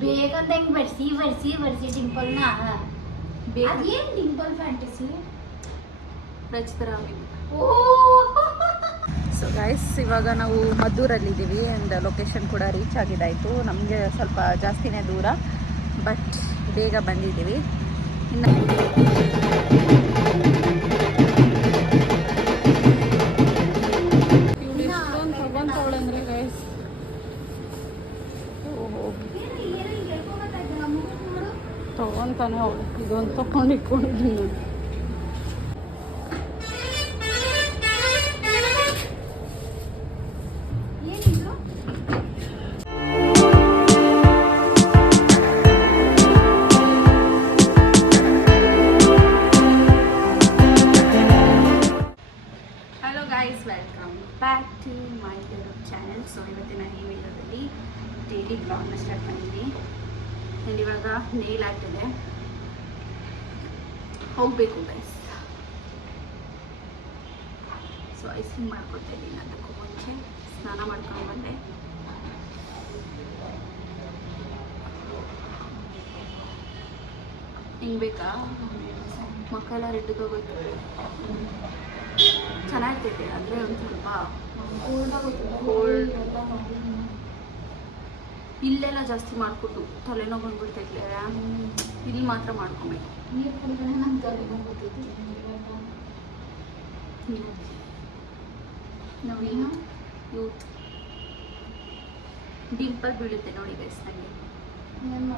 ಬೇಗಂತ ಹೆಂಗ್ ಬರ್ಸಿ ಬರ್ಸಿ ಬರ್ಸಿ ಡಿಂಪಲ್ನ ಬೇಗ. ಅದೇನ್ ಡಿಂಪಲ್ ಫ್ಯಾಂಟಸಿ ರಚಿತರಾಮಿ ಓ! ಸೊ ಗೈಸ್ ಇವಾಗ ನಾವು ಮದ್ದೂರಲ್ಲಿದ್ದೀವಿ ಆ್ಯಂಡ್ ಲೊಕೇಶನ್ ಕೂಡ ರೀಚ್ ಆಗಿದ್ದಾಯಿತು ನಮಗೆ ಸ್ವಲ್ಪ ಜಾಸ್ತಿನೇ ದೂರ ಬಟ್ ಬೇಗ ಬಂದಿದ್ದೀವಿ. ಇನ್ನು ಅವಳು ಇದೊಂದು ತಗೊಂಡು ಇಟ್ಕೊಂಡಿದ್ದೀನಿ welcome back to my YouTube channel so ಇವತ್ತಿನ ಈ ವಿಡಿಯೋದಲ್ಲಿ ಡೈಲಿ ಬ್ಲಾಗ್ನ ಸ್ಟಾರ್ಟ್ ಮಾಡಿದ್ದೀನಿ. ಇವಾಗ ನೇಲ್ ಆಗ್ತಿದೆ. ಹೋಗಬೇಕು ಗೈಸ್ ಸೊ ಐಸ್ ಕ್ರೀಮ್ ಮಾಡ್ಕೊತಾ ಇದ್ದೀನಿ. ಅದಕ್ಕೂ ಮುಂಚೆ ಸ್ನಾನ ಮಾಡ್ಕೊಂಡು ಬಂದೆ. ಹಿಂಗೆ ಬೇಕಾ? ಮಕ್ಕಳೆಲ್ಲ ರೆಡ್ಗೆ ಹೋಗೋದು ಚೆನ್ನಾಗಿರ್ತೈತೆ ಅಂದರೆ ಒಂದು ಸ್ವಲ್ಪ Cold. ಇಲ್ಲೆಲ್ಲ ಜಾಸ್ತಿ ಮಾಡಿಕೊಟ್ಟು ತಲೆನೋವು ಬಂದ್ಬಿಡ್ತೈತೆ ಇಲ್ಲಿ ಮಾತ್ರ ಮಾಡ್ಕೊಬೇಕು. ನೀರು ಕುಡಿದ್ರೆ ನಂಗೆ ತಲೆನೋವು ಬರ್ತೈತಿ. ನೋಡಿ ಏನು ಯೂತ್ ಡಿಂಪಲ್ ಬೀಳುತ್ತೆ ನೋಡಿ ಗೈಸ್ ನನಗೆ ಏನ್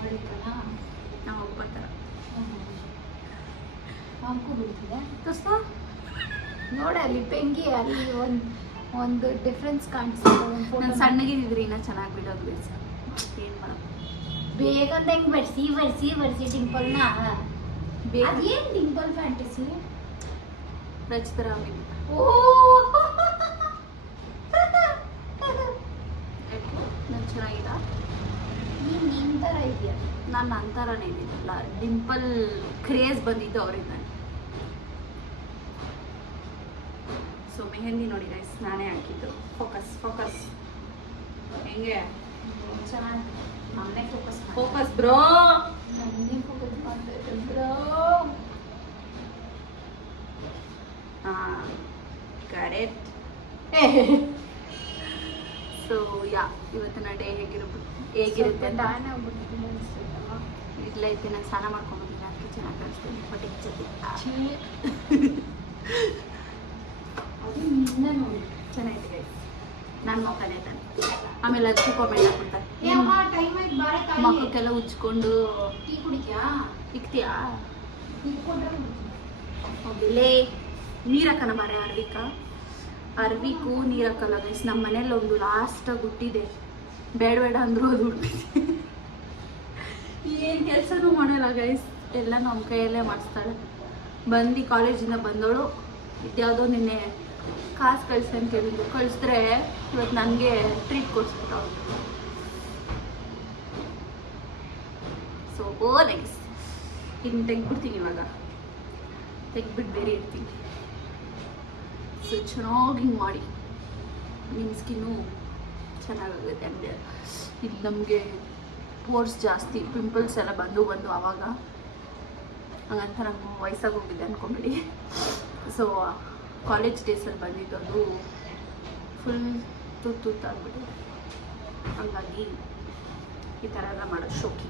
ಹೊಡಿತಾನ ನಾವು ಹೋಗ್ಬರ್ತಾರ ಹಾಕು ಬೀಳ್ತಿದೆ ದೋಸ್ತ ನೋಡಿ ಅಲ್ಲಿ ಪೆಂಗಿ ಅಲ್ಲಿ ಒಂದು ಒಂದು ಡಿಫ್ರೆನ್ಸ್ ಕಾಣಿಸ್ತದೆ ಸಣ್ಣಗಿದ್ದಿದ್ರಿ ಇನ್ನೂ ಚೆನ್ನಾಗಿ ಬಿಡೋದು ಸರ್. ಏನು ಮಾಡೋದು ಬೇಗಂತ ಹೆಂಗ್ ಬರ್ಸಿ ಬರ್ಸಿ ಬರ್ಸಿ ಡಿಂಪಲ್ನ ಬೇಗ ಅದೇನ್ ಡಿಂಪಲ್ ಫ್ಯಾಂಟಸಿ ರಚಿತರಾಮಿ ಓ! ನಾನು ಚೆನ್ನಾಗಿಲ್ಲ ನೀನ್ ನಿನ್ ತರ ಇದೆಯಾ ನಾನು ನಂತರನೇ ಇದ್ದೀನಲ್ಲ ಡಿಂಪಲ್ ಕ್ರೇಜ್ ಬಂದಿದ್ದು ಅವರಿಂದ. ಸೊ ಮೆಹಂದಿ ನೋಡಿ ಗೈಸ್ ನಾನೇ ಹಾಕಿದ್ದು. ಫೋಕಸ್ ಫೋಕಸ್ ಹೆಂಗೆ? ಚೆನ್ನಾಗಿ ಫೋಕಸ್ ಫೋಕಸ್ ಬ್ರೋ ಫೋಕಸ್ ಮಾಡ್ತಾ ಬ್ರೋ ಹಾಂ ಕರೆಕ್ಟ್ ಸೊ ಯಾ ಇವತ್ತಿನ ಡೇ ಹೇಗಿರ್ಬೋದು ಹೇಗಿರುತ್ತೆ ಅಂತ. ಇಲ್ಲ ಐತೆ ನಾನು ಸ್ನಾನ ಮಾಡ್ಕೊಂಡ್ಬಂದಿಲ್ಲ ಅದಕ್ಕೆ ಚೆನ್ನಾಗಿ ಕಾಣಿಸ್ತೀನಿ ಹೊಟ್ಟೆ ಜೊತೆ ಚೆನ್ನಾಗಿದೆ ಗೈಸ್ ನನ್ನ ಮಕ್ಕನೇ ತಾನೆ ಆಮೇಲೆ ಅದಕ್ಕೆ ಕಾಮೆಂಟ್ ಹಾಕ್ಬಿಡ್ತಾರೆ ಮಕ್ಕಕ್ಕೆಲ್ಲ ಉಚ್ಕೊಂಡು ಟೀ ಕುಡಿತೀಯಾ ಇಕ್ತೀಯಾ ಹೋಗಿಲ್ಲೇ ನೀರು ಹಾಕೋಣ ಬಾರೆ ಅರ್ವಿಕ ಅರ್ವಿಕು ನೀರಕ್ಕಲ್ಲ ಗೈಸ್ ನಮ್ಮ ಮನೇಲಿ ಒಂದು ಲಾಸ್ಟಾಗಿ ಹುಟ್ಟಿದೆ ಬೇಡ ಬೇಡ ಅಂದ್ರು ಅದು ಹುಟ್ಟಿದೆ ಏನು ಕೆಲಸನೂ ಮಾಡೋಲ್ಲ ಗೈಸ್ ಎಲ್ಲ ನಮ್ಮ ಕೈಯಲ್ಲೇ ಮಾಡಿಸ್ತಾಳೆ. ಬಂದು ಕಾಲೇಜಿಂದ ಬಂದವಳು. ಇದ್ಯಾವುದೋ ನಿನ್ನೆ ಕಾಸು ಕಳಿಸಿ ಅಂತ ಹೇಳಿದ್ರು. ಕಳಿಸಿದ್ರೆ ಇವತ್ತು ನನಗೆ ಟ್ರೀಟ್ ಕೊಡಿಸ್ಬಿಟ್ಟವಳು ಸೊ ಓ ನೈಸ್ ಇನ್ನು ತೆಗ್ದ್ಬಿಡ್ತೀನಿ ಇವಾಗ. ತೆಗ್ದ್ಬಿಟ್ಟು ಬೇರೆ ಇರ್ತೀನಿ. ಸೊ ಚೆನ್ನಾಗಿ ಹಿಂಗೆ ಮಾಡಿ. ನಿಮ್ಮ ಸ್ಕಿನ್ನು ಚೆನ್ನಾಗಾಗುತ್ತೆ ಅಂದರೆ ಇಲ್ಲಿ ನಮಗೆ ಪೋರ್ಸ್ ಜಾಸ್ತಿ ಪಿಂಪಲ್ಸ್ ಎಲ್ಲ ಬಂದು ಬಂದು ಆವಾಗ ಹಂಗಂತ ನಂಗೆ ವಯಸ್ಸಾಗಿ ಹೋಗಿದೆ ಅಂದ್ಕೊಂಬಿಡಿ ಸೊ ಕಾಲೇಜ್ ಡೇಸಲ್ಲಿ ಬಂದಿದ್ದು ಅದು ಫುಲ್ ತುತ್ತು ಆಗ್ಬಿಟ್ಟು ಹಾಗಾಗಿ ಈ ಥರ ಎಲ್ಲ ಮಾಡೋದು ಶೋಕಿ.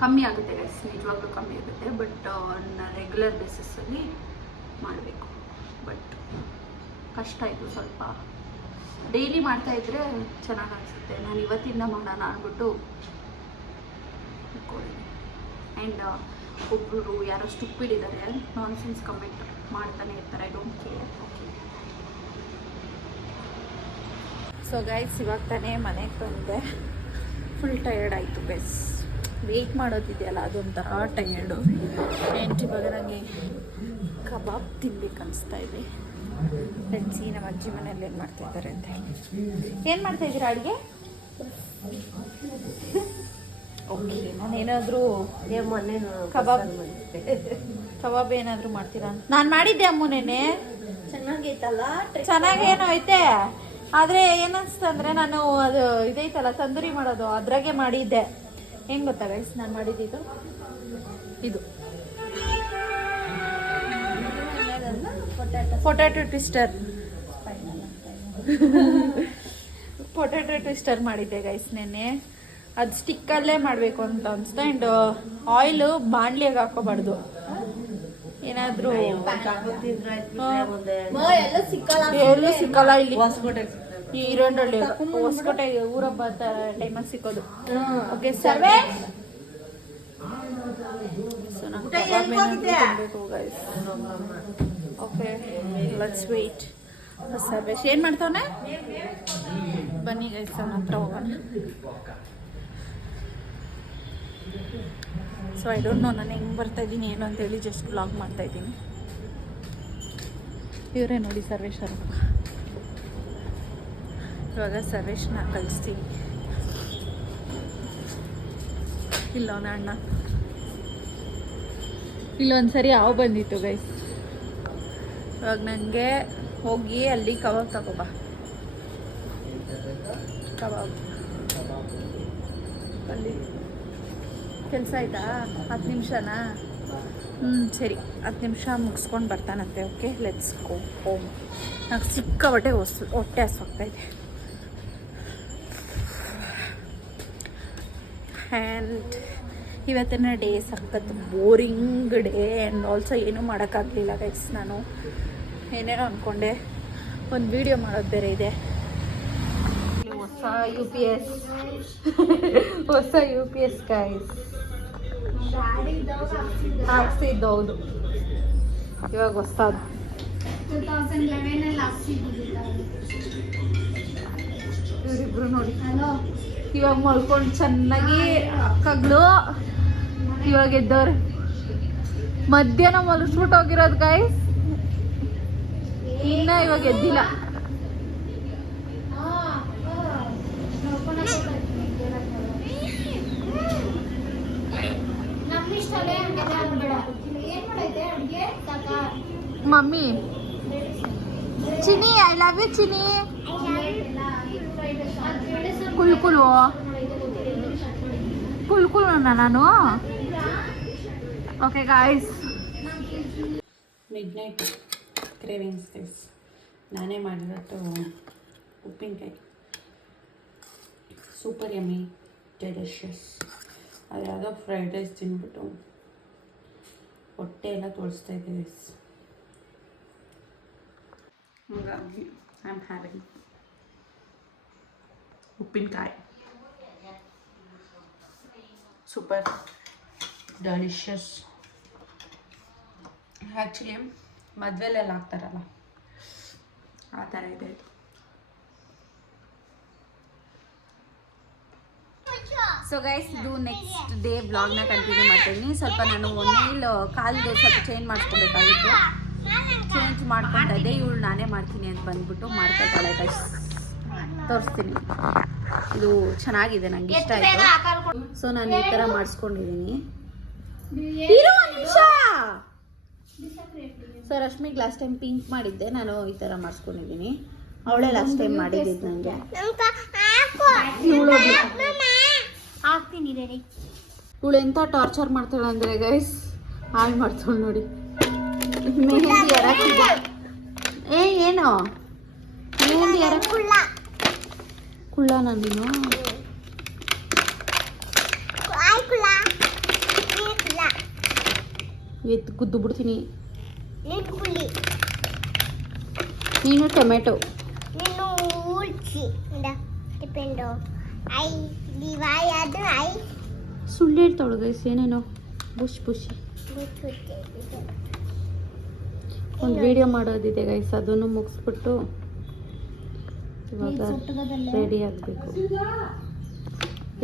ಕಮ್ಮಿ ಆಗುತ್ತೆ ಗೈಸ್ ನಿಜವಾಗ್ಲೂ ಕಮ್ಮಿ ಆಗುತ್ತೆ ಬಟ್ ನನ್ನ ರೆಗ್ಯುಲರ್ ಬೇಸಿಸಲ್ಲಿ ಮಾಡಬೇಕು. ಬಟ್ ಕಷ್ಟ ಇದು ಸ್ವಲ್ಪ. ಡೈಲಿ ಮಾಡ್ತಾ ಇದ್ರೆ ಚೆನ್ನಾಗಿ ಅನಿಸುತ್ತೆ. ನಾನು ಇವತ್ತಿಂದ ಮಾಡೋಣ ಅಂದ್ಬಿಟ್ಟು ಆ್ಯಂಡ್ ಒಬ್ಬರು ಯಾರೋ ಸ್ಟುಪ್ಪಿಡ್ ಇದ್ದಾರೆ ನಾನ್ ಸೆನ್ಸ್ ಕಮೆಂಟ್ ಮಾಡ್ತಾನೆ ಇರ್ತಾರೆ I don't care okay so guys ಇವಾಗ ತಾನೇ ಮನೆಗೆ ಬಂದೆ. ಫುಲ್ ಟಯರ್ಡ್ ಆಯಿತು ಬೆಸ್ ವೆಯ್ಟ್ ಮಾಡೋದಿದೆಯಲ್ಲ, ಅದೊಂಥರ ಟಯರ್ಡು ಆ್ಯಂಡ್ ಇವಾಗ ನನಗೆ ಕಬಾಬ್ ತಿನ್ಬೇಕು ಅನಿಸ್ತಾ ಇದೆ. ಫ್ರೆಂಡ್ಸಿ ನಮ್ಮ ಅಜ್ಜಿ ಮನೇಲಿ ಏನು ಮಾಡ್ತಾ ಇದ್ದಾರೆ ಅಂತ ಏನು ಮಾಡ್ತಾ ಇದ್ದೀರಾ ಅಡುಗೆ? ನಾನೇನಾದರೂ ಕಬಾಬ್ ಕಬಾಬ್ ಏನಾದರೂ ಮಾಡ್ತೀರಾ? ನಾನು ಮಾಡಿದ್ದೆ ಅಮ್ಮನೇನೆ ಚೆನ್ನಾಗೈತಲ್ಲ? ಚೆನ್ನಾಗೇನು ಐತೆ. ಆದರೆ ಏನನ್ಸ್ತಂದ್ರೆ ನಾನು ಅದು ಇದೈತಲ್ಲ ತಂದೂರಿ ಮಾಡೋದು ಅದ್ರಾಗೆ ಮಾಡಿದ್ದೆ. ಹೆಂಗ್ ಗೊತ್ತಾ ಗೈಸ್ ನಾನು ಮಾಡಿದ್ದು ಇದು. ಪೊಟ್ಯಾಟೊ ಟ್ವಿಸ್ಟರ್ ಪೊಟ್ಯಾಟೊ ಟ್ವಿಸ್ಟರ್ ಮಾಡಿದ್ದೆ ಗೈಸ್ ನೆನ್ನೆ. ಅದು ಸ್ಟಿಕ್ಕಲ್ಲೇ ಮಾಡಬೇಕು ಅಂತ ಅನಿಸ್ತು ಆ್ಯಂಡ್ ಆಯಿಲು ಬಾಣಲಿಯಾಗ ಹಾಕೋಬಾರ್ದು ಏನಾದರೂ ಎಲ್ಲ ಸಿಕ್ಕಲ್ಲ ಇಲ್ಲಿ. ಈ ಈರಂಡಳ್ಳಿ ಹೊಸಕೋಟೆ ಊರಬ್ಬ ಟೈಮಲ್ಲಿ ಸಿಕ್ಕೋದು. ಓಕೆ ಸರ್ವೆ? ಓಕೆ ಲೆಟ್ಸ್ ವೇಟ್ ಸರ್ವೇಶ್ ಏನು ಮಾಡ್ತಾವನೆ? ಬನ್ನಿ ಗೈಸ್ ಅವನ ಹತ್ರ ಹೋಗೋಣ. ಸೊ ಐ ಡೋಂಟ್ ನೋ ನಾನು ಹೆಂಗೆ ಬರ್ತಾ ಇದ್ದೀನಿ ಏನು ಅಂತೇಳಿ ಜಸ್ಟ್ ಬ್ಲಾಗ್ ಮಾಡ್ತಾ ಇದ್ದೀನಿ. ಇವರೇ ನೋಡಿ ಸರ್ವೇಶ್ವರ. ಇವಾಗ ಸರ್ವೇಶ್ನ ಕಳಿಸ್ತೀವಿ ಇಲ್ಲವನ ಅಣ್ಣ. ಇಲ್ಲೊಂದ್ಸರಿ ಹಾವು ಬಂದಿತ್ತು ಗೈಸ್ ಇವಾಗ ನನಗೆ ಹೋಗಿ ಅಲ್ಲಿ ಕಬಾಬ್ ತಗೋಬಾ ಕಬಾಬ್. ಅಲ್ಲಿ. ಕೆಲಸ ಆಯ್ತಾ? ಹತ್ತು ನಿಮಿಷನಾ? ಹ್ಞೂ ಸರಿ. ಹತ್ತು ನಿಮಿಷ ಮುಗಿಸ್ಕೊಂಡು ಬರ್ತಾನಂತೆ ಓಕೆ ಲೆಟ್ಸ್ ಗೋ ಹೋಮ್ ನಾವು ಸಿಕ್ಕ ಹೊಟ್ಟೆ ಹೊಸ, ಹೊಟ್ಟೆ ಹಸ್ವಾಗ್ತಾಯಿದೆ ಆ್ಯಂಡ್ ಇವತ್ತಿನ ಡೇ ಸಖತ್ ಬೋರಿಂಗ್ ಡೇ ಆ್ಯಂಡ್ ಆಲ್ಸೋ ಏನೂ ಮಾಡೋಕ್ಕಾಗಲಿಲ್ಲ ಗೈಸ್ ನಾನು ಏನೇನೋ ಅಂದ್ಕೊಂಡೆ ಒಂದು ವಿಡಿಯೋ ಮಾಡೋದು ಬೇರೆ ಇದೆ. ಹೊಸ ಯು ಪಿ ಎಸ್ ಹೊಸ ಯು ಪಿ ಎಸ್ ಗೈಸ್ ಹಾಕ್ಸಿದ್ದು ಹೌದು ಇವಾಗ ಹೊಸದು ಇವರಿಬ್ರು ನೋಡಿ. ಇವಾಗ ಮಲ್ಕೊಂಡು ಚೆನ್ನಾಗಿ ಅಕ್ಕಗಳು ಇವಾಗ ಎದ್ದವ್ರೆ. ಮಧ್ಯಾಹ್ನ ಮಲಗಿಸ್ಬಿಟ್ಟು ಹೋಗಿರೋದು ಗೈಸ್ ಇನ್ನ ಇವಾಗ ಎದ್ದಿಲ್ಲ ನಮ್ಮಿಷ್ಟಲ್ಲೇ ಹಂಗೆಲ್ಲ ಅನ್ಬೇಡ ಏನ್ ಮಾಡೈತೆ ಅಡ್ಗೆ ಸಾಕ ಮಮ್ಮಿ. ಚಿನಿ ಐ ಲವ್ ಯು ಚಿನಿ ಕುಲ್ ಕುಲು ಕುಲ್ ಕುಲು ನಾನು. Okay guys midnight cravings this ನಾನೇ ಮಾಡಿರೋದು ಉಪ್ಪಿನಕಾಯಿ. ಸೂಪರ್ ಯಮ್ಮಿ ಡೆಲಿಷಿಯಸ್ ಅದು ಯಾವುದೋ ಫ್ರೈಡ್ ರೈಸ್ ತಿಂದ್ಬಿಟ್ಟು ಹೊಟ್ಟೆ ಎಲ್ಲ ತೋರಿಸ್ತಾ ಇದೆ ಹಾಗಾಗಿ ಐ ಆಮ್ ಹ್ಯಾವಿಂಗ್ ಉಪ್ಪಿನಕಾಯಿ ಸೂಪರ್ ಡೆಲಿಷಿಯಸ್ ಆ್ಯಕ್ಚುಲಿ ಮದುವೆಲೆಲ್ಲ ಹಾಕ್ತಾರಲ್ಲ? ಆ ಥರ ಇದೆ ಇದು ಸೊ ಗೈಸ್ ಇದು ನೆಕ್ಸ್ಟ್ ಡೇ ಬ್ಲಾಗ್ನ ಕಂಟಿನ್ಯೂ ಮಾಡ್ತೀನಿ. ಸ್ವಲ್ಪ ನಾನು ನೇಲ್ ಕಾಲ್ದು ಸ್ವಲ್ಪ ಚೇಂಜ್ ಮಾಡಿಸ್ಕೊಬೇಕಾಗಿತ್ತು. ಚೇಂಜ್ ಮಾಡ್ಕೊಂಡು ಅದೇ ಇವಳು ನಾನೇ ಮಾಡ್ತೀನಿ ಅಂತ ಬಂದ್ಬಿಟ್ಟು ಗೈಸ್ ತೋರಿಸ್ತೀನಿ. ಇದು ಚೆನ್ನಾಗಿದೆ ನಂಗೆ ಇಷ್ಟ ಆಯಿತು. ಸೊ ನಾನು ಈ ಥರ ಮಾಡಿಸ್ಕೊಂಡಿದ್ದೀನಿ. ಸೊ ರಶ್ಮಿಗೆ ಲಾಸ್ಟ್ ಟೈಮ್ ಪಿಂಕ್ ಮಾಡಿದ್ದೆ. ನಾನು ಈ ಥರ ಮಾಡಿಸ್ಕೊಂಡಿದ್ದೀನಿ. ಅವಳೇ ಲಾಸ್ಟ್ ಟೈಮ್ ಮಾಡಿದ್ದು ನನಗೆ ಇವಳು ಎಂಥ ಟಾರ್ಚರ್ ಮಾಡ್ತಾಳೆ ಅಂದರೆ ಗೈಸ್ ಹಾಳು ಮಾಡ್ತಾಳೆ ನೋಡಿ. ಮೆಹಂದಿ ಎರಕಿದ ಏ ಏನು? ಮೆಹಂದಿ ಎರಕ ಕುಳ್ಳ. ನೀನು ಎದ್ದು ಗುದ್ದು ಬಿಡ್ತೀನಿ. ನೀನು ಟೊಮೆಟೊ. ನೀನು ಉಳ್ಚಿ. ಡಿಪೆಂಡು ಐ ದಿವಾಯ್ ಅದು ಐ. ಸುಳ್ಳು ಹೇಳ್ತಾಳು ಗೈಸ್ ಏನೇನೋ ಬುಷ್ ಬುಷಿ. ಒಂದು ವಿಡಿಯೋ ಮಾಡೋದಿದೆ ಗೈಸ್ ಅದನ್ನು ಮುಗಿಸ್ಬಿಟ್ಟು ಇವಾಗ ರೆಡಿ ಆಗಬೇಕು.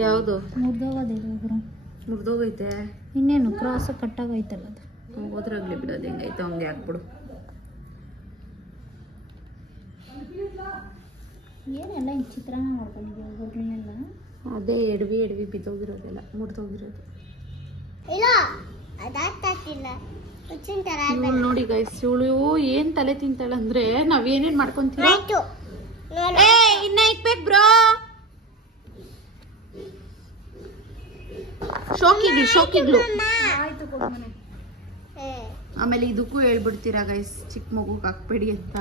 ಯಾವುದು? ಮುಗ್ದೋಗೈತೆ ಇನ್ನೇನು ಕ್ರಾಸ್ ಕಟ್ಟಾಗೈತಲ್ಲ ಅದು. ಹೋದ್ರಾಗ್ಲಿ ಬಿಡೋದು ಹೆಂಗೈತೆ ಹಂಗೆ ಹಾಕ್ಬಿಡು ಏನೆಲ್ಲ ಹಿಂಗೆ ಚಿತ್ರಾನ್ನ ಮಾಡ್ಕೊಂಡಿದ್ದೀವಿ ಒಗ್ಗರಣೆಲ್ಲ ಅದೇ ಎಡವಿ ಎಡವಿ ಬಿದ್ದೋಗಿರೋದೆಲ್ಲ ಮುರಿದೋಗಿರೋದು. ಇಲ್ಲ ಇವಳು ನೋಡಿ ಗೈಸ್ ಇವಳು ಏನ್ ತಲೆ ತಿಂತಾಳೆ ಅಂದ್ರೆ ನಾವ್ ಏನೇನ್ ಮಾಡ್ಕೊಂತೀವಿ? ಇನ್ನ ಇಕ್ಬೇಕು ಬ್ರೋ. ಶೋಕಿಗ್ಲು ಶೋಕಿಗ್ಲು. ಆಯ್ತು ಕೊಡ್ಮನೆ ಆಮೇಲೆ ಇದಕ್ಕೂ ಹೇಳ್ಬಿಡ್ತೀರಾ ಗೈಸ್ ಚಿಕ್ಕ ಮಗುಗೆ ಹಾಕ್ಬೇಡಿ ಅಂತ.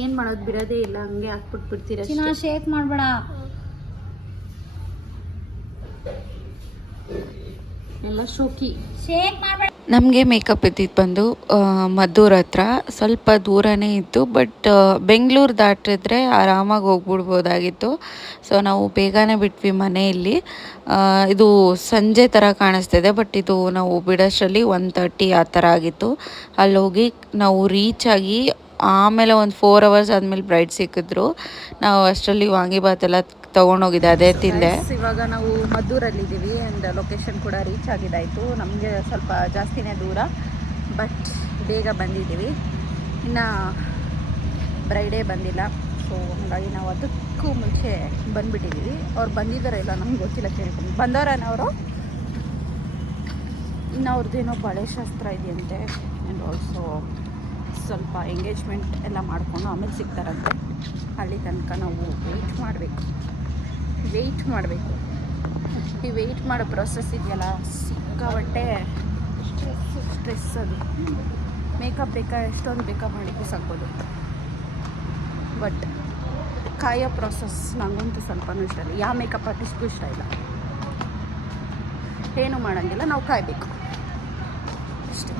ಏನ್ ಮಾಡೋದು ಬಿಡೋದೇ ಇಲ್ಲ ಹಂಗೆ ಹಾಕ್ಬಿಟ್ಬಿಡ್ತೀರಾ ಚಿನ್ನ ಶೇಕ್ ಮಾಡಬೇಡ. ಎಲ್ಲ ಶೋಕಿ. ನಮಗೆ ಮೇಕಪ್ ಇದ್ದಿದ್ದು ಬಂದು ಮದ್ದೂರ್ ಹತ್ರ. ಸ್ವಲ್ಪ ದೂರನೇ ಇತ್ತು ಬಟ್ ಬೆಂಗಳೂರು ದಾಟಿದ್ರೆ ಆರಾಮಾಗಿ ಹೋಗ್ಬಿಡ್ಬೋದಾಗಿತ್ತು. ಸೊ ನಾವು ಬೇಗನೆ ಬಿಟ್ವಿ ಮನೆಯಲ್ಲಿ. ಇದು ಸಂಜೆ ಥರ ಕಾಣಿಸ್ತಿದೆ ಬಟ್ ಇದು ನಾವು ಬಿಡೋಷ್ಟರಲ್ಲಿ ಒನ್ ತರ್ಟಿ ಆ ಥರ ಆಗಿತ್ತು. ಅಲ್ಲಿ ಹೋಗಿ ನಾವು ರೀಚ್ ಆಗಿ ಆಮೇಲೆ ಒಂದು ಫೋರ್ ಅವರ್ಸ್ ಆದಮೇಲೆ ಬ್ರೈಡ್ ಸಿಕ್ಕಿದ್ರು. ನಾವು ಅಷ್ಟರಲ್ಲಿ ವಾಂಗಿಬಾತ್ ಎಲ್ಲ ತೊಗೊಂಡೋಗಿದ್ದೆ ಅದೇ ತಿಂದೆ. ಇವಾಗ ನಾವು ಮದ್ದೂರಲ್ಲಿದ್ದೀವಿ ಆ್ಯಂಡ್ ಲೊಕೇಶನ್ ಕೂಡ ರೀಚ್ ಆಗಿದ್ದಾಯಿತು. ನಮಗೆ ಸ್ವಲ್ಪ ಜಾಸ್ತಿನೇ ದೂರ ಬಟ್ ಬೇಗ ಬಂದಿದ್ದೀವಿ. ಇನ್ನು ಬ್ರೈಡೇ ಬಂದಿಲ್ಲ ಸೊ ಹಾಗಾಗಿ ನಾವು ಅದಕ್ಕೂ ಮುಂಚೆ ಬಂದುಬಿಟ್ಟಿದ್ದೀವಿ. ಅವ್ರು ಬಂದಿದ್ದಾರೋ ಇಲ್ಲ ನಮ್ಗೆ ಗೊತ್ತಿಲ್ಲ ಕೇಳ್ಕೊಂಡು ಬಂದವರೇನ ಅವರು? ಇನ್ನು ಅವ್ರದ್ದೇನೋ ಬಳೆ ಶಾಸ್ತ್ರ ಇದೆಯಂತೆ ಆ್ಯಂಡ್ ಆಲ್ಸೋ ಸ್ವಲ್ಪ ಎಂಗೇಜ್ಮೆಂಟ್ ಎಲ್ಲ ಮಾಡಿಕೊಂಡು ಆಮೇಲೆ ಸಿಗ್ತಾರಂತೆ. ಅಲ್ಲಿ ತನಕ ನಾವು ವೆಯ್ಟ್ ಮಾಡಬೇಕು. ವೆಯ್ಟ್ ಮಾಡಬೇಕು. ಈ ವೆಯ್ಟ್ ಮಾಡೋ ಪ್ರೊಸೆಸ್ ಇದೆಯಲ್ಲ ಸಿಕ್ಕಾಬಟ್ಟೆ ಸ್ಟ್ರೆಸ್ ಅದು. ಮೇಕಪ್ ಬೇಕಾ, ಎಷ್ಟೊಂದು ಬೇಕಾ ಮಾಡಿದ್ದು ಸಾಕೋದು ಬಟ್ ಕಾಯೋ ಪ್ರೊಸೆಸ್ ನನಗಂತೂ ಸ್ವಲ್ಪನೂ ಇಷ್ಟ ಇಲ್ಲ. ಯಾವ ಮೇಕಪ್ ಆರ್ಟಿಸ್ಟ್ಗೂ ಇಷ್ಟ ಇಲ್ಲ. ಏನು ಮಾಡೋಂಗಿಲ್ಲ, ನಾವು ಕಾಯಬೇಕು. ಅಷ್ಟೇ.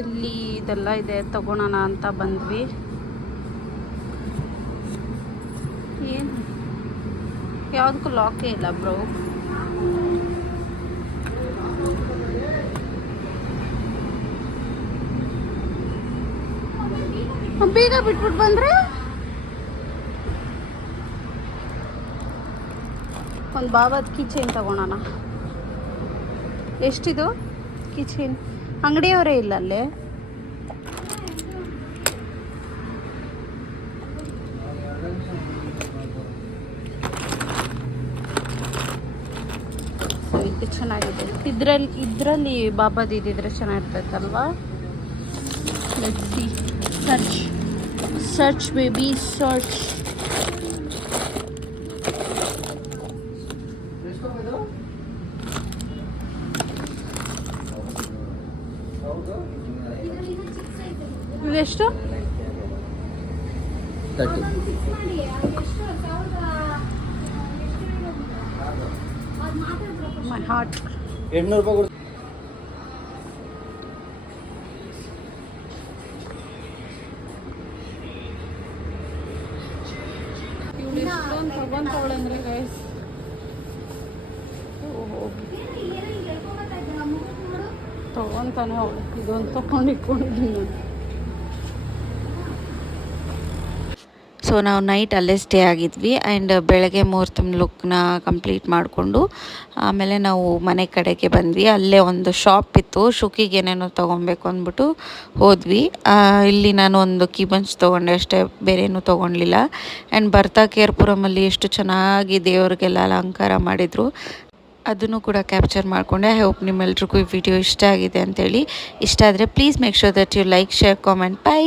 ಇಲ್ಲಿ ಇದೆಲ್ಲ ಇದೆ, ತಗೊಳೋಣ ಅಂತ ಬಂದ್ವಿ. ಏನು? ಯಾವುದಕ್ಕೂ ಲಾಕೇ ಇಲ್ಲ ಬ್ರೋ ಬೇಗ ಬಿಟ್ಬಿಟ್ಟು ಬಂದ್ರೆ? ಒಂದು ಬಾಬಾದ ಕಿಚನ್ ತಗೊಳೋಣ ಎಷ್ಟಿದು? ಕಿಚನ್ ಅಂಗಡಿಯವರೇ ಇಲ್ಲ ಅಲ್ಲೇ. ಇದು ಚೆನ್ನಾಗಿದೆ. ಇದ್ರಲ್ಲಿ ಇದರಲ್ಲಿ ಬಾಬಾದ್ ಇದ್ದಿದ್ರೆ ಚೆನ್ನಾಗಿರ್ತೈತಲ್ವಾ? ಸರ್ಚ್ ಸರ್ಚ್ ಬೇಬಿ ಸರ್ಚ್ ಇದೆಷ್ಟು ಮೈ ಹಾರ್ಟ್ ಎಂಟ್ನೂರು ರೂಪಾಯಿ ತಗೊಂತವಳಂದ್ರೆ ಗೈಸ್ ತಗೊಂತಾನೆ ಅವಳು. ಇದೊಂದು ತಗೊಂಡು ಇಟ್ಕೊಂಡಿದ್ದೀನಿ ನಾನು ಸೊ ನಾವು ನೈಟ್ ಅಲ್ಲೇ ಸ್ಟೇ ಆಗಿದ್ವಿ ಆ್ಯಂಡ್ ಬೆಳಗ್ಗೆ ಮುಹೂರ್ತಮ್ ಲುಕ್ನ ಕಂಪ್ಲೀಟ್ ಮಾಡಿಕೊಂಡು ಆಮೇಲೆ ನಾವು ಮನೆ ಕಡೆಗೆ ಬಂದ್ವಿ. ಅಲ್ಲೇ ಒಂದು ಶಾಪ್ ಇತ್ತು. ಶುಕಿಗೆ ಏನೇನೋ ತೊಗೊಬೇಕು ಅಂದ್ಬಿಟ್ಟು ಹೋದ್ವಿ. ಇಲ್ಲಿ ನಾನು ಒಂದು ಕೀಬಂಚ್ ತೊಗೊಂಡೆ, ಅಷ್ಟೇ ಬೇರೇನೂ ತೊಗೊಳ್ಲಿಲ್ಲ ಆ್ಯಂಡ್ ಬರ್ತಾ ಕೇರ್ಪುರಮಲ್ಲಿ ಎಷ್ಟು ಚೆನ್ನಾಗಿ ದೇವ್ರಿಗೆಲ್ಲ ಅಲಂಕಾರ ಮಾಡಿದರು. ಅದನ್ನು ಕೂಡ ಕ್ಯಾಪ್ಚರ್ ಮಾಡಿಕೊಂಡೆ. ಐ ಹೋಪ್ ನಿಮ್ಮೆಲ್ರಿಗೂ ಈ ವಿಡಿಯೋ ಇಷ್ಟ ಆಗಿದೆ ಅಂತೇಳಿ. ಇಷ್ಟ ಆದರೆ please make sure that you like share comment bye